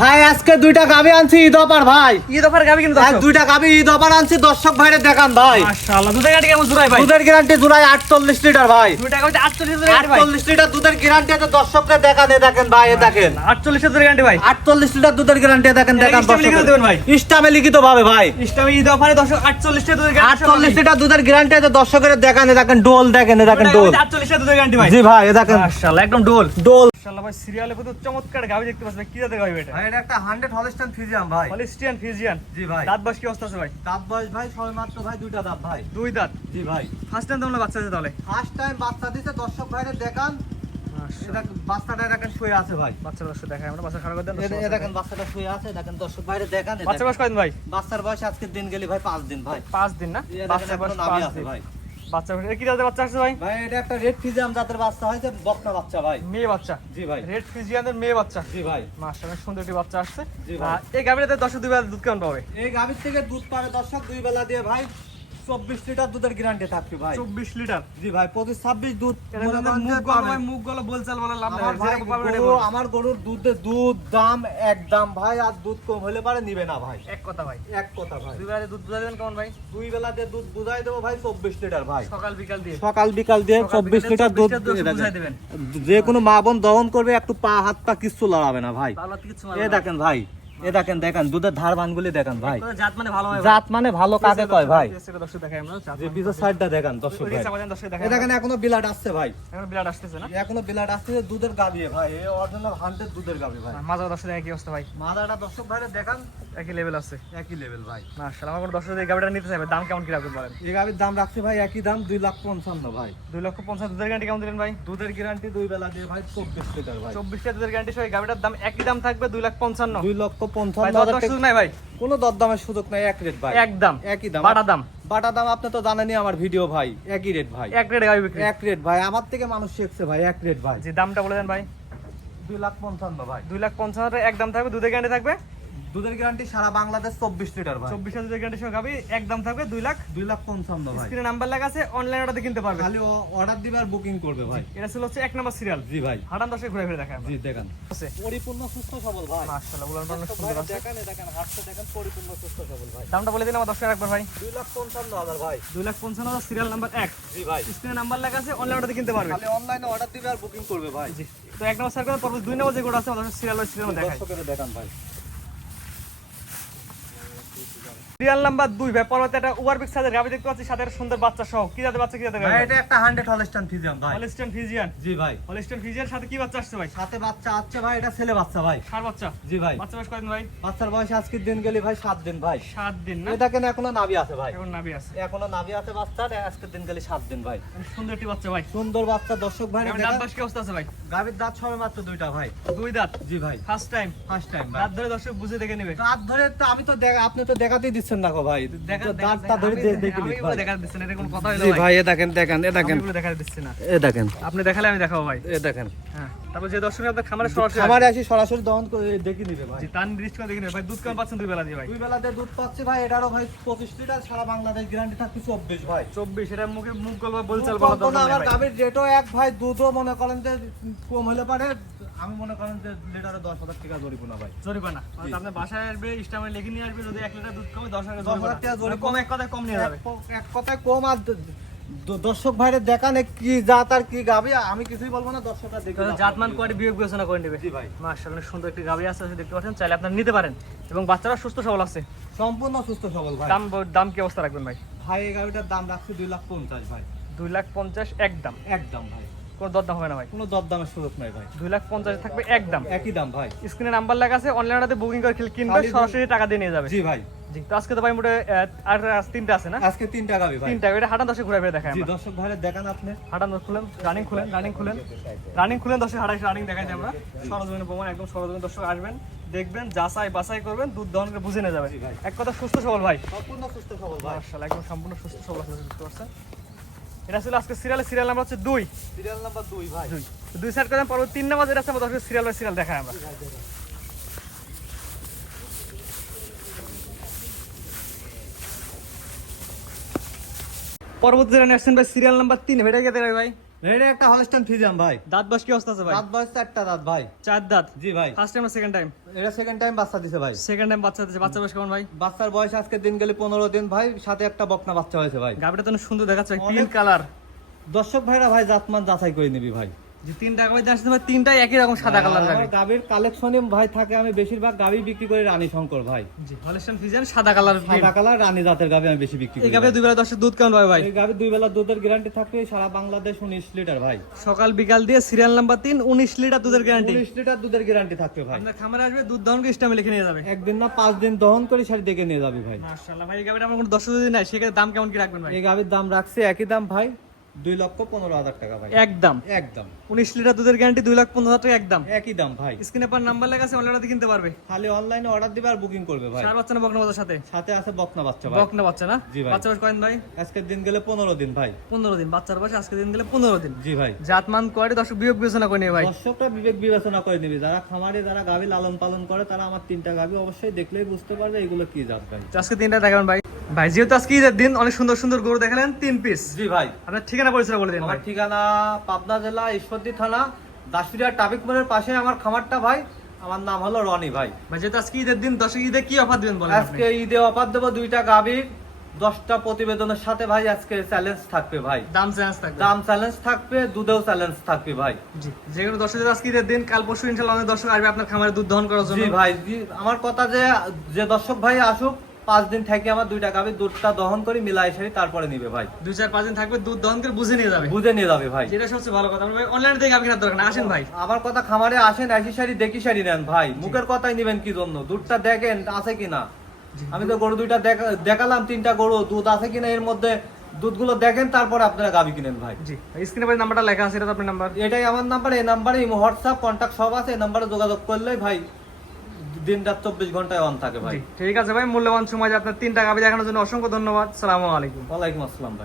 ভাই আজকে দুইটা গাবি আনছি ঈদ অফার ভাই। ঈদ অফার গাবি কিন্তু আর দুইটা গাবি ঈদ অফার আনছি দর্শক ভাইরে দেখান ভাই। মাশাআল্লাহ দুধের গ্যারান্টি কেমন জুরাই ভাই? দুধের গ্যারান্টি জুড়াই 48 লিটার ভাই। দুইটা গাবিতে 48 লিটার গ্যারান্টি ভাই। 48 লিটার দুধের গ্যারান্টি আছে দর্শককে দেখান দেখেন ভাই এ দেখেন 48 লিটার গ্যারান্টি ভাই। 48 লিটার দুধের গ্যারান্টি দেখেন দেখান লিখে দেবেন ভাই। ইস্টামে লিখিত ভাবে ভাই। ইস্টামে ঈদ অফারে দর্শক 48 লিটার দুধের গ্যারান্টি 48 লিটার দুধের গ্যারান্টি আছে দর্শকের দেখান দেখেন ডোল দেখেন দেখেন ডোল 48 লিটার দুধের গ্যারান্টি ভাই। জি ভাই এ দেখেন মাশাআল্লাহ একদম ডোল ডোল। মাশাআল্লাহ ভাই সিরিয়ালে কত চমৎকার গাবি দেখতে পাচ্ছেন কি জাতের গাবি এটা? ভাই এটা একটা 100 হলস্টাইন ফ্রিজিয়ান ভাই। Holstein Friesian. জি ভাই। দাঁত বাস কি অবস্থা আছে ভাই? দাঁত বয়স ভাই সবে মাত্র ভাই দুইটা দাঁত ভাই। দুই দাঁত। জি ভাই। ফার্স্ট টাইম তোমরা বাচ্চা আছে তাহলে? ফার্স্ট টাইম বাচ্চা দিতে দর্শক ভাইরে দেখান। এটা বাচ্চাটা দেখেন শুয়ে আছে ভাই। বাচ্চা দর্শক দেখায় আমরা বাচ্চা খারাপ করে দেন এ দেখেন বাচ্চাটা শুয়ে আছে দেখেন দর্শক ভাইরে দেখান। বাচ্চা বাস কয়দিন ভাই? বাচ্চার বয়স আজকে দিন গেলে ভাই 5 দিন ভাই। 5 দিন না? বাচ্চা বাস 5 আছে দিন ভাই। বাচ্চা বাস কি জাতের বাচ্চা আছে ভাই? ভাই এটা একটা রেড ফিজিয়াম জাতের বাচ্চা হয়েছে বকনা বাচ্চা ভাই। মেয়ে বাচ্চা। জি ভাই। রেড ফিজিয়ানের মেয়ে বাচ্চা। জি ভাই। মাশাআল্লাহ সুন্দর একটি বাচ্চা আসছে। জি ভাই। এই গাবিটাতে 10 দুই বেলা দুধ কেমন পাবে? এই গাভীর থেকে দুধ পাবে দর্শক দুই বেলা দিয়ে ভাই 24 লিটার দুধের গ্যারান্টি থাকবে ভাই। 24 লিটার। জি ভাই প্রতি 26 দুধ এটা মনে করেন যে মুখ গলা পাবেন। ভাই মুখ গলা বলচাল বলা লাভ আমার ভাই আমার গরুর দুধ দাম এক দাম ভাই আর দুধ কম হলে পারে নিবে না ভাই। এক কথা ভাই। এক কথা ভাই। দুই বেলা দুধ দুধ দেবেন কেমন ভাই? দুই বেলা দিয়ে দুধ বুঝাই দেবো ভাই 24 লিটার ভাই। সকাল বিকাল দিয়ে। সকাল বিকাল দিয়ে সকাল 24 বিকাল লিটার দুধ বুঝাই দেবেন। যে কোনো মা বোন দহন করবে একটু পা হাত পা কিচ্ছু লড়াবে না ভাই। তাহলে তো কিছু এ দেখেন ভাই এ দেখেন দেখেন দুধের ধার বানগুলি দেখেন ভাই। জাত মানে ভালো হয়। জাত মানে ভালো কাকে কয় ভাই? দর্শক দেখাই আমরা জাত। যে পিছর সাইডটা দেখেন দর্শক ভাই। দর্শক এ দেখাই। দেখেন এখনো বিলাট আসছে ভাই। এখন বিরাট আসতেছে না? এখনো বিলাট আসছে দুধের গাবিয়ে ভাই। এই অরিজিনাল 100 দুধের গাবি ভাই। মাজা দর্শক দেখে কি অবস্থা ভাই? মাদাটা দর্শক ভাইরে দেখান একই লেভেল আছে। একই লেভেল ভাই। মাশাআল্লাহ আমার দর্শক এই গাবিটা নিতে চাইবে দাম কেমন কি রাখবেন বলেন? এই গাবির দাম রাখছে ভাই একই দাম 2,55,000 ভাই। 2,50,000 দুধের গ্যারান্টি কেমন দিলেন ভাই? দুধের গ্যারান্টি দুই বেলা দিয়ে ভাই 24 লিটার ভাই। 24 টা দুধের গ্যারান্টি সহ এই গাবিটার দাম একই দাম থাকবে 2,55,000। ভাই 2,55,000 দর টাকা। সুযোগ নাই ভাই। কোনো দরদামের সুযোগ নাই এক রেট ভাই। একদম একই দাম। বাটা দাম। বাটা দাম আপনি তো জানেনই আমার ভিডিও ভাই একই রেট ভাই। এক রেটে গাবি বিক্রি। এক রেট ভাই আমার থেকে মানুষ শিখছে ভাই এক রেট ভাই। জি দামটা বলে দেন ভাই। 2,55,000 ভাই। 2,50,000 এক দাম থাকবে দুধের গ্যারান্টি থাকবে দুধের গ্যারান্টি সারা বাংলাদেশ 24 লিটার ভাই। 24 টা দুধের গ্যারান্টি সহ গাবি এক দাম থাকবে 2,55,000 ভাই। স্ক্রিনে নাম্বার লেখা আছে অনলাইন অর্ডার কিনতে পারবে। খালি অর্ডার দিবে আর বুকিং করবে ভাই। এটা ছিল হচ্ছে 1 নাম্বার সিরিয়াল। জি ভাই। হাটান দশে ঘুরে ফিরে দেখায় জি দেখেন আছে পরিপূর্ণ সুস্থ সবল ভাই। মাশাআল্লাহ উলান পালান দর্শক সুন্দর ভাই আছে। দেখেন দেখেন হাতটা দেখেন পরিপূর্ণ সুস্থ সবল ভাই। দামটা বলে দিন আমার দর্শক একবার ভাই। 2,55,000 ভাই। 2,55,000 সিরিয়াল নাম্বার 1। জি ভাই। স্ক্রিনে নাম্বার লেখা আছে অনলাইন অর্ডার কিনতে পারবে। খালি অনলাইনে অর্ডার দিবে আর বুকিং করবে ভাই। জি তো 1 নাম্বার সার্কেল পরবর্তী 2 নাম্বার যে কোড আছে আমাদের সিরিয়াল ওয়াইজ সিরিয়াল দেখায়। দর্শকের দেখান ভাই। সিরিয়াল নাম্বার 2 ভাই পরবর্তী একটা ওভারবিক সাইজের গাবি দেখতে পাচ্ছি সাথে একটা সুন্দর বাচ্চা সহ কি জাতের বাচ্চা কি জাতের গাবি? ভাই এটা একটা 100 হলস্টাইন ফ্রিজিয়ান ভাই। Holstein Friesian. জি ভাই। হলিস্টিয়ান ফ্রিজিয়ান সাথে কি বাচ্চা আসছে ভাই? সাথে বাচ্চা আছে ভাই এটা ছেলে বাচ্চা ভাই। ষাঁড় বাচ্চা। জি ভাই। বাচ্চা বয়স কয়দিন ভাই? বাচ্চার বয়স আজকের দিন গেলে ভাই 7 দিন ভাই। 7 দিন না? এটা কেন এখনো নাভি আছে ভাই। এখন নাভি আছে। এখনো নাভি আছে বাচ্চার আজকের দিন গেলে 7 দিন ভাই। সুন্দর একটি বাচ্চা ভাই। সুন্দর বাচ্চা দর্শক ভাই এখন দাঁত বাস কি অবস্থা আছে ভাই? গাবির দাঁত সবে মাত্র দুইটা ভাই। দুই দাঁত। জি ভাই। First time. ফার্স্ট টাইম ভাই। দাঁত ধরে দর্শক বুঝে দেখে নেবে। দাঁত ধরে তো আমি তো আপনি তো দেখাতেই দিচ্ছেন না গো ভাই। দাঁতটা ধরে দেখে আমি নিন এগুলো ভাই। দেখা দিচ্ছি না এটা কোনো কথা হলো জি ভাই। ভাই এ দেখেন দেখেন এ আমি দেখেন এগুলো দেখা দিচ্ছি না। এ দেখেন আপনি দেখালে আমি দেখাবো ভাই। এ দেখেন হ্যাঁ তারপর যে দর্শক আপনার খামারে সরাসরি খামারে আসি সরাসরি দহন করে দেখে নিবে ভাই। জি তান দৃষ্টি করে দেখে নেবে ভাই দুধ কেমন পাচ্ছেন দুই বেলা দিয়ে ভাই? দুই বেলাতে দুধ পাচ্ছে ভাই এটারও ভাই 25 লিটার সারা বাংলাদেশ গ্যারান্টি থাকছে 24 ভাই। 24 এটা মুখে মুখ গলবা বলচাল বলা কল্পনা দরকার আমার নেই ভাই। গাবির রেটও এক ভাই দুধও মনে করেন যে কম হলে পারে আমি মনে করেন যে লিটারে 10,000 টাকা জরিমানা ভাই। জরিমানা অর্থাৎ আপনি বাসায় আসবে স্টামে লিখে নিয়ে আসবে যদি 1 লিটার দুধ কমে 10,000 10,000 টাকা জরিমানা কম এক কথায় কম নিয়ে যাবে। এক কথায় কম আর দর্শক ভাইরে দেখানে কি জাত আর কি গাবি আমি কিছুই বলবো না দর্শকরা দেখে তো জাতমান কোয়ালিটি বিবেক বিবেচনা করে নেবে। জি ভাই। মাশাআল্লাহ সুন্দর একটি গাবি আছে দেখতে পাচ্ছেন চাইলে আপনারা নিতে পারেন এবং বাচ্চারা সুস্থ সবল আছে। সম্পূর্ণ সুস্থ সবল ভাই। দাম কি অবস্থা রাখবেন ভাই? ভাই এই গাবিটার দাম রাখছি 2,50,000 ভাই। 2,50,000 একদম। একদম ভাই। কোনো দরদাম হবে না ভাই। কোনো দরদামের সুযোগ নাই ভাই। 2,50,000 থাকবে একদম। একই দাম ভাই। স্ক্রিনে নাম্বার লেখা আছে অনলাইন অর্ডারে বুকিং করে কিনবে সরাসরি টাকা দিয়ে নিয়ে যাবে। জি ভাই। জি তো আজকে তো ভাই মোটে আর তিনটা আছে না? আজকে 3টা গাবি ভাই। তিনটা এটা হাঁটান দশে ঘুরে ফিরে দেখায় জি আমরা। দর্শক ভাইরে দেখান আপনি। হাঁটান দশ খুলেন রানিং খুলেন দশে হাঁটাই রানিং দেখাই দিই আমরা সরজমিনে প্রমাণ একদম সরজমিনে দর্শক আসবেন দেখবেন যাচাই বাছাই করবেন দুধ দহন করে বুঝে নিয়ে যাবেন। এক কথা সুস্থ সবল ভাই। সম্পূর্ণ সুস্থ সবল ভাই। মাশাআল্লাহ একদম সম্পূর্ণ সুস্থ সবল আছে বুঝতে পারছেন। এটা ছিল আজকে সিরিয়াল নাম্বার হচ্ছে 2। সিরিয়াল নাম্বার 2 ভাই। 2 সাইড করেন পরবর্তী 3 নাম্বার যেটা আছে আমরা দর্শক সিরিয়াল বাই সিরিয়াল দেখাই আমরা। পরবর্তী যেটা নেক্সট ভাই সিরিয়াল নাম্বার 3 এটা কে দেবে ভাই? এটা একটা হলস্টাইন ফ্রিজিয়ান ভাই। দাঁত বয়স কি অবস্থা আছে ভাই? দাঁত বয়স 4টা দাঁত ভাই। 4 দাঁত। জি ভাই। ফার্স্ট টাইম না সেকেন্ড টাইম? এটা সেকেন্ড টাইম বাচ্চা দিছে ভাই। সেকেন্ড টাইম বাচ্চা দিচ্ছে। বাচ্চা বয়স কেমন ভাই? বাচ্চার বয়স আজকে দিন গেলে 15 দিন ভাই, সাথে একটা বকনা বাচ্চা হয়েছে ভাই। গাবিটা তো অনেক সুন্দর দেখাচ্ছে ভাই, অনেক- পিঙ্ক কালার। দর্শক ভাইরা ভাই জাতমান যাচাই করে নিবি ভাই। যে 3টা গাবি আসছে ভাই, 3টাই একই রকম সাদা কালার গাবি। আমার গাবির কালেকশনে ভাই থাকে, আমি বেশিরভাগ গাবি বিক্রি করি রানী শঙ্কর ভাই। জি, হলস্টাইন ফ্রিজিয়ান সাদা কালার। সাদা কালার রানী জাতের গাবি আমি বেশি বিক্রি করি। এই গাবি দুই বেলা 10 দুধ কেমন পাবে ভাই? এই গাবি 2 বেলা দুধের গ্যারান্টি থাকবে সারা বাংলাদেশ 19 লিটার ভাই। সকাল বিকাল দিয়ে সিরিয়াল নাম্বার 3 19 লিটার দুধের গ্যারান্টি। 19 লিটার দুধের গ্যারান্টি থাকবে ভাই। আপনার খামারে আসবে, দুধ দহন করে স্টামে লিখে নিয়ে যাবে। একদিন না 5 দিন দহন করে সারি দেখে নিয়ে যাবি ভাই। মাশাআল্লাহ ভাই, এই গাবিটা আমার কোনো দর্শক যদি নাই, সেক্ষেত্রে দাম কেমন কি রাখবেন ভাই? এই গাবির দাম রাখছে একই দাম ভাই, 2,15,000 টাকা ভাই। একদম একদম 19 লিটার দুধের গ্যারান্টি 2,15,000 টাকা একদম। একই দাম ভাই। স্ক্রিনে পার নাম্বার লেখা আছে, অনলাইনে কিনতে পারবে। খালি অনলাইনে অর্ডার দিবে আর বুকিং করবে ভাই। সার বাচ্চা না বকনা বাচ্চার সাথে? সাথে আছে বকনা বাচ্চা ভাই। বকনা বাচ্চা না? জি ভাই। বাচ্চা বয়স কয়দিন ভাই? আজকের দিন গেলে 15 দিন ভাই। 15 দিন। বাচ্চার বয়স আজকে দিন গেলে 15 দিন। জি ভাই। জাতমান কোয়ালিটি দর্শক বিয়োগ বিবেচনা করে নিয়ে ভাই। দর্শকরা বিবেক বিবেচনা করে নিবি, যারা খামারে যারা গাভী লালন পালন করে তারা আমার 3টা গাভী অবশ্যই দেখলেই বুঝতে পারবে এগুলো কি জাত ভাই। তো আজকে 3টা দেখাবেন ভাই। ভাই যেহেতু আজকে ঈদের দিন, অনেক সুন্দর সুন্দর গরু দেখালেন 3 পিস। জি ভাই। আপনার ঠিকানা পরিচয় বলে দিন ভাই। আমার ঠিকানা পাবনা জেলা ঈশ্বরদী থানা দাসপুরিয়া ট্রাফিক মোড়ের পাশে আমার খামারটা ভাই। আমার নাম হলো রনি ভাই। ভাই যেহেতু আজকে ঈদের দিন, দর্শক ঈদে কি অফার দিবেন বলেন আপনি? আজকে ঈদে অফার দেবো 2টা গাভীর 10টা প্রতিবেদনের সাথে ভাই। আজকে চ্যালেঞ্জ থাকবে ভাই। দাম চেঞ্জ থাকবে। দাম চ্যালেঞ্জ থাকবে, দুধেও চ্যালেঞ্জ থাকবে ভাই। জি, যেগুলো দর্শক আজকে ঈদের দিন, কাল পরশু ইনশাআল্লাহ অনেক দর্শক আসবে আপনার খামারে দুধ দহন করার জন্য। জি ভাই, জি আমার কথা যে যে দর্শক ভাই আসুক, 5 দিন থেকে আমার 2টা গাভীর দুধটা দহন করে মিলাই সারি তারপরে নিবে ভাই। 2-4-5 দিন থাকবে, দুধ দহন করে বুঝে নিয়ে যাবে। বুঝে নিয়ে যাবে ভাই। যেটা সবচেয়ে ভালো কথা। ভাই অনলাইনে থেকে গাবি কেনার দরকার না, আসেন ভাই। আমার কথা খামারে আসেন, একই সারি দেখি সারি নেন ভাই। মুখের কথাই নিবেন কি জন্য? দুধটা দেখেন আছে কিনা। আমি তো গরু 2টা দেখালাম, 3টা গরু দুধ আছে কিনা এর মধ্যে, দুধগুলো দেখেন তারপরে আপনারা গাভী কিনেন ভাই। জি, স্ক্রিনে ভাই নাম্বারটা লেখা আছে, এটা তো আপনার নাম্বার। এটাই আমার নাম্বার। এই নাম্বারে হোয়াটসঅ্যাপ কন্ট্যাক্ট সব আছে। এই নাম্বারে যোগাযোগ করলেই ভাই দিন রাত 24 ঘন্টায় অন থাকে ভাই। জি, ঠিক আছে ভাই, মূল্যবান সময় যে আপনার 3টা গাবি দেখানোর জন্য অসংখ্য ধন্যবাদ। আসসালামু আলাইকুম। ওয়ালাইকুম আসসালাম ভাই।